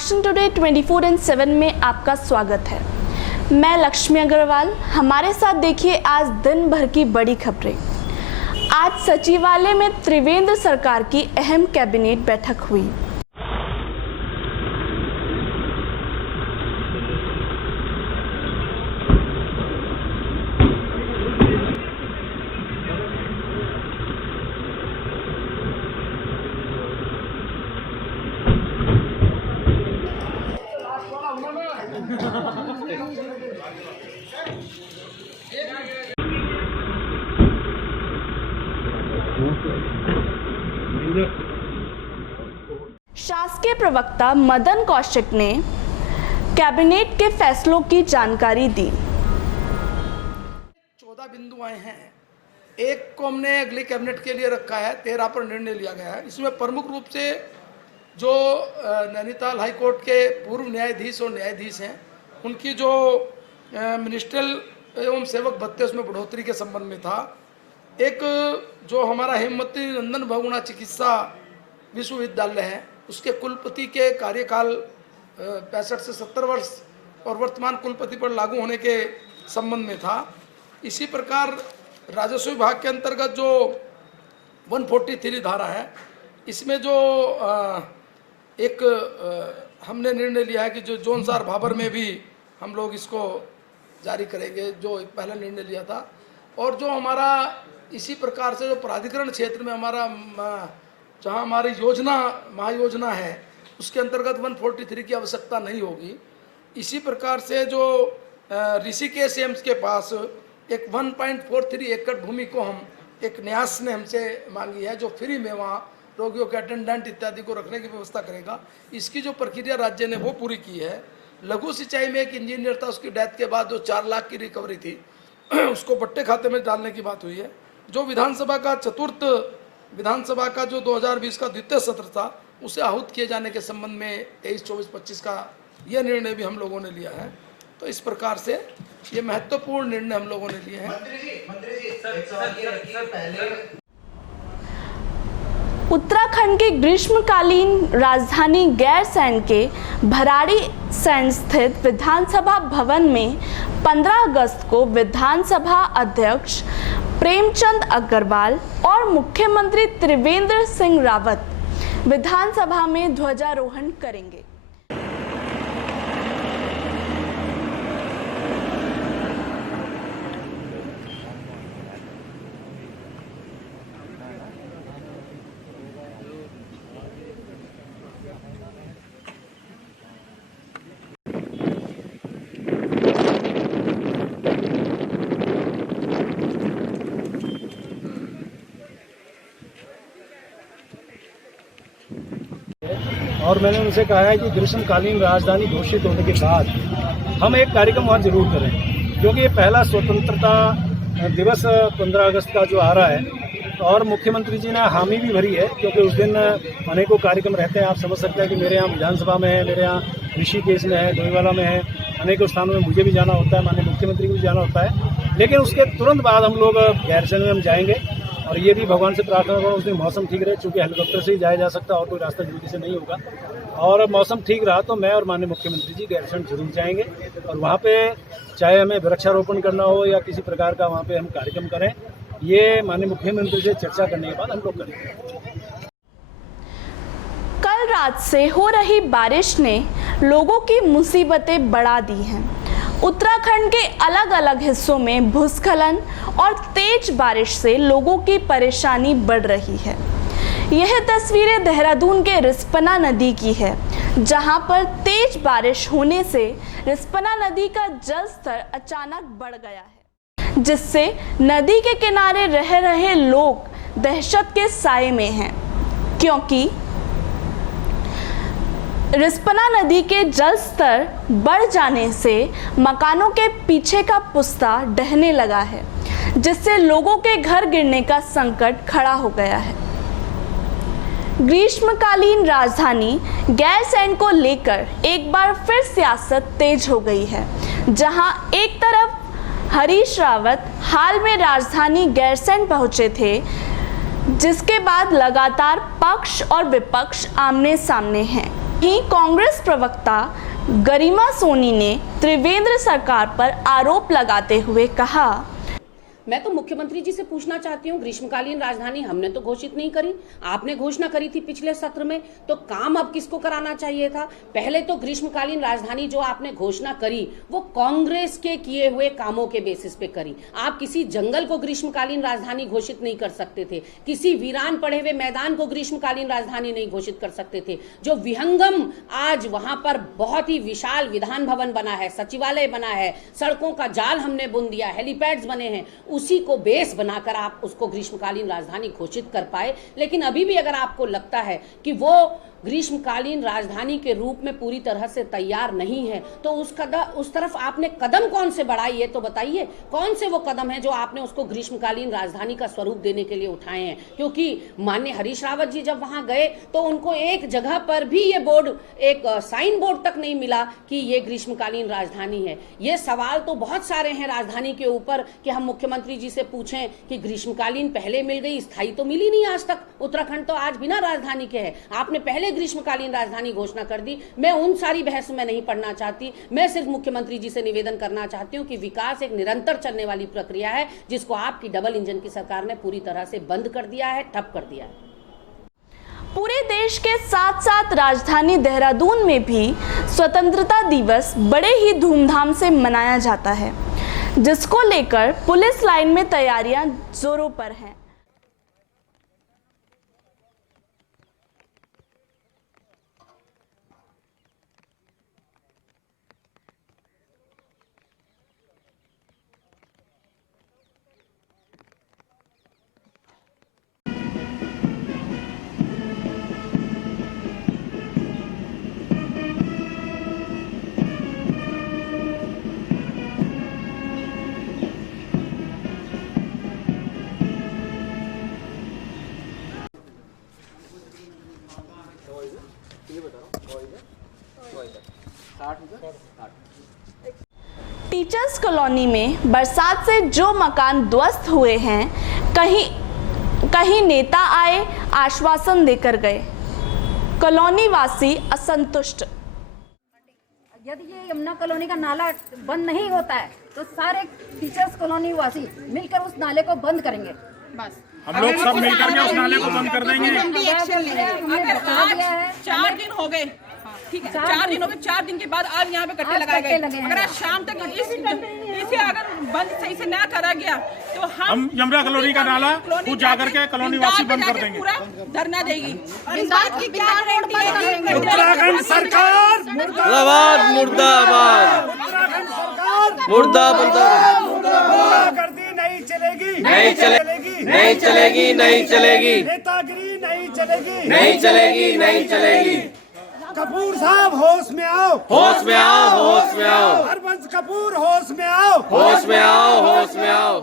Action today 24/7 में आपका स्वागत है। मैं लक्ष्मी अग्रवाल। हमारे साथ देखिए आज दिन भर की बड़ी खबरें। आज सचिवालय में त्रिवेंद्र सरकार की अहम कैबिनेट बैठक हुई। शासकीय प्रवक्ता मदन कौशिक ने कैबिनेट के फैसलों की जानकारी दी। 14 बिंदु आए हैं। एक को हमने अगली कैबिनेट के लिए रखा है, 13 पर निर्णय लिया गया है। इसमें प्रमुख रूप से जो नैनीताल हाईकोर्ट के पूर्व न्यायाधीश और न्यायाधीश हैं, उनकी जो मिनिस्ट्रियल एवं सेवक भत्ते उसमें बढ़ोतरी के संबंध में था। एक जो हमारा हेमवती नंदन बहुगुणा चिकित्सा विश्वविद्यालय है, उसके कुलपति के कार्यकाल 65 से 70 वर्ष और वर्तमान कुलपति पर लागू होने के संबंध में था। इसी प्रकार राजस्व विभाग के अंतर्गत जो 143 धारा है, इसमें जो हमने निर्णय लिया है कि जो जोनसार भाबर में भी हम लोग इसको जारी करेंगे, जो पहला निर्णय लिया था। और जो हमारा इसी प्रकार से जो प्राधिकरण क्षेत्र में हमारा जहाँ हमारी योजना महायोजना है, उसके अंतर्गत 143 की आवश्यकता नहीं होगी। इसी प्रकार से जो ऋषिकेश एम्स के पास एक 1.43 एकड़ भूमि को हम एक न्यास ने हमसे मांगी है, जो फ्री में वहाँ रोगियों के अटेंडेंट इत्यादि को रखने की व्यवस्था करेगा। इसकी जो प्रक्रिया राज्य ने वो पूरी की है। लघु सिंचाई में एक इंजीनियर था, उसकी डेथ के बाद जो 4 लाख की रिकवरी थी उसको बट्टे खाते में डालने की बात हुई है। जो विधानसभा का चतुर्थ विधानसभा का जो 2020 का द्वितीय सत्र था, उसे आहूत किए जाने के संबंध में 23, 24, 25 का यह निर्णय भी हम लोगों ने लिया है। तो इस प्रकार से ये महत्वपूर्ण निर्णय हम लोगों ने लिए हैं। उत्तराखंड के ग्रीष्मकालीन राजधानी गैरसैंण के भराड़ी सैंण स्थित विधानसभा भवन में 15 अगस्त को विधानसभा अध्यक्ष प्रेमचंद अग्रवाल और मुख्यमंत्री त्रिवेंद्र सिंह रावत विधानसभा में ध्वजारोहण करेंगे। और मैंने उनसे कहा है कि ग्रीष्मकालीन राजधानी घोषित होने के बाद हम एक कार्यक्रम वहाँ जरूर करें, क्योंकि ये पहला स्वतंत्रता दिवस 15 अगस्त का जो आ रहा है। और मुख्यमंत्री जी ने हामी भी भरी है, क्योंकि उस दिन अनेकों कार्यक्रम रहते हैं। आप समझ सकते हैं कि मेरे यहाँ विधानसभा में है, मेरे यहाँ ऋषिकेश में है, डोईवाला में है, अनेकों स्थानों में मुझे भी जाना होता है, माननीय मुख्यमंत्री को भी जाना होता है। लेकिन उसके तुरंत बाद हम लोग गैरसैंण में हम जाएंगे। और ये भी भगवान से प्रार्थना करूँ उस दिन मौसम ठीक रहे, चूँकि हेलीकॉप्टर से ही जाया जा सकता है और कोई रास्ता जल्दी से नहीं होगा। और मौसम ठीक रहा तो मैं और माननीय मुख्यमंत्री जी गैरसैंण जरूर जाएंगे। और वहाँ पे चाहे हमें वृक्षारोपण करना हो या किसी प्रकार का वहाँ पे हम कार्यक्रम करें, ये माननीय मुख्यमंत्री से चर्चा करने के बाद हम लोग करेंगे। कल रात से हो रही बारिश ने लोगों की मुसीबतें बढ़ा दी हैं। उत्तराखंड के अलग अलग हिस्सों में भूस्खलन और तेज बारिश से लोगों की परेशानी बढ़ रही है। यह तस्वीरें देहरादून के रिस्पना नदी की है, जहां पर तेज बारिश होने से रिस्पना नदी का जल स्तर अचानक बढ़ गया है, जिससे नदी के किनारे रह रहे लोग दहशत के साए में हैं, क्योंकि रिस्पना नदी के जल स्तर बढ़ जाने से मकानों के पीछे का पुस्ता ढहने लगा है, जिससे लोगों के घर गिरने का संकट खड़ा हो गया है। ग्रीष्मकालीन राजधानी गैरसैंण को लेकर एक बार फिर सियासत तेज हो गई है, जहां एक तरफ हरीश रावत हाल में राजधानी गैरसैंण पहुंचे थे, जिसके बाद लगातार पक्ष और विपक्ष आमने सामने हैं। ही कांग्रेस प्रवक्ता गरिमा सोनी ने त्रिवेंद्र सरकार पर आरोप लगाते हुए कहा, मैं तो मुख्यमंत्री जी से पूछना चाहती हूँ, ग्रीष्मकालीन राजधानी हमने तो घोषित नहीं करी, आपने घोषणा करी थी पिछले सत्र में, तो काम अब किसको कराना चाहिए था? पहले तो ग्रीष्मकालीन राजधानी जो आपने घोषणा करी वो कांग्रेस के किए हुए कामों के बेसिस पे करी। आप किसी जंगल को ग्रीष्मकालीन राजधानी घोषित नहीं कर सकते थे, किसी वीरान पड़े हुए मैदान को ग्रीष्मकालीन राजधानी नहीं घोषित कर सकते थे। जो विहंगम आज वहां पर बहुत ही विशाल विधान भवन बना है, सचिवालय बना है, सड़कों का जाल हमने बुन दिया, हेलीपैड्स बने हैं, उसी को बेस बनाकर आप उसको ग्रीष्मकालीन राजधानी घोषित कर पाए। लेकिन अभी भी अगर आपको लगता है कि वो ग्रीष्मकालीन राजधानी के रूप में पूरी तरह से तैयार नहीं है, तो उस तरफ आपने कदम कौन से बढ़ाए ये तो बताइए। कौन से वो कदम है जो आपने उसको ग्रीष्मकालीन राजधानी का स्वरूप देने के लिए उठाए हैं? क्योंकि माननीय हरीश रावत जी जब वहां गए तो उनको एक जगह पर भी ये बोर्ड, एक साइन बोर्ड तक नहीं मिला कि ये ग्रीष्मकालीन राजधानी है। ये सवाल तो बहुत सारे हैं राजधानी के ऊपर कि हम मुख्यमंत्री जी से पूछें कि ग्रीष्मकालीन पहले मिल गई, स्थायी तो मिली नहीं आज तक। उत्तराखंड तो आज बिना राजधानी के है, आपने पहले ग्रीष्मकालीन राजधानी घोषणा कर दी। मैं उन सारी बहस में नहीं पढ़ना चाहती, मैं सिर्फ मुख्यमंत्री जी से निवेदन करना चाहती हूं कि विकास एक निरंतर चलने वाली प्रक्रिया है, जिसको आपकी डबल इंजन की सरकार ने पूरी तरह से बंद कर दिया है, ठप कर दिया है। पूरे देश के साथ साथ राजधानी देहरादून में भी स्वतंत्रता दिवस बड़े ही धूमधाम से मनाया जाता है, जिसको लेकर पुलिस लाइन में तैयारियां जोरों पर हैं। टीचर्स कॉलोनी में बरसात से जो मकान ध्वस्त हुए हैं, कहीं नेता आए, आश्वासन देकर गए, कॉलोनी वासी असंतुष्ट। यदि ये यमुना कॉलोनी का नाला बंद नहीं होता है तो सारे टीचर्स कॉलोनी वासी मिलकर उस नाले को बंद करेंगे। बस हम लोग सब मिलकर के उस नाले को बंद कर देंगे। अगर आज 4 दिन हो गए, ठीक है, 4 दिन हो गए, 4 दिन के बाद आज यहाँ पे कट्टे लगाए गए। अगर आज शाम तक इसे अगर बंद सही से ना करा गया तो हम यमुना कॉलोनी का नाला खुद जाकर के कॉलोनी वासी बंद कर देंगे, पूरा धरना देगी। इस बात की क्या गारंटी है? उत्तराखंड सरकार मुर्दाबाद, मुर्दाबाद, मुर्दाबाद, गुंडागर्दी नहीं चलेगी, नहीं चलेगी, नहीं चलेगी, नहीं चलेगी, नेतागिरी नहीं चलेगी, नहीं चलेगी, नहीं चलेगी। कपूर साहब होश में आओ, होश में आओ, होश में आओ, हरबंश कपूर होश में आओ, होश में आओ, होश में आओ।